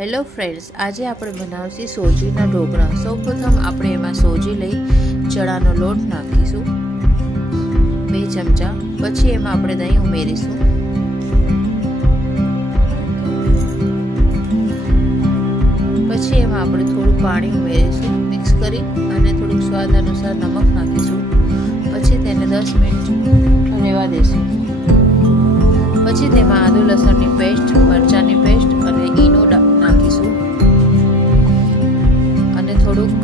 Hello friends, આજે આપણે બનાવશું સોજીના ઢોકળા। સૌપ્રથમ આપણે એમાં સોજી લઈ ચણાનો લોટ નાખીશું 2 ચમચા। પછી એમાં આપણે દહીં ઉમેરીશું। પછી એમાં આપણે થોડું પાણી ઉમેરીશું, મિક્સ કરી અને થોડુંક સ્વાદ અનુસાર નમક નાખીશું। પછી તેને 10 મિનિટ રહેવા દઈશું। પછી તેમાં આદુ લસણની પેસ્ટ, મરચાંની પેસ્ટ અને ઈનો નાખીશું અને થોડુંક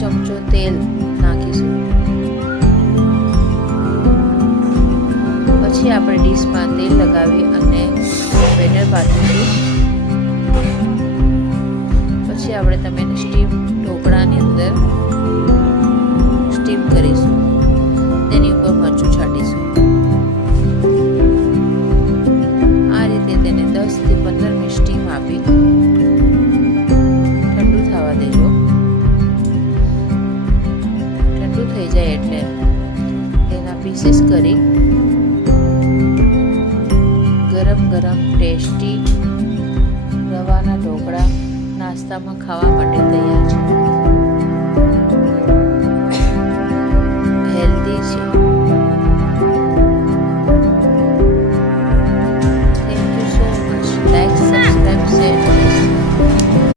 ચમચો તેલ નાખીશું। પછી આપણે ડીશમાં તેલ લગાવી અને બેટર પાથરીશું। પછી આપણે તમે સ્ટીમ ઢોકળાની અંદર સ્ટીમ કરીશું, તેની ઉપર મરચું છાંટીશું। તેને 10 થી 15 મિનિટ સ્ટીમ આપી ઠંડુ થવા દેજો। ઠંડુ થઈ જાય એટલે તેના પીસીસ કરી ગરમ ટેસ્ટી રવાના ઢોકળા નાસ્તામાં ખાવા માટે તૈયાર।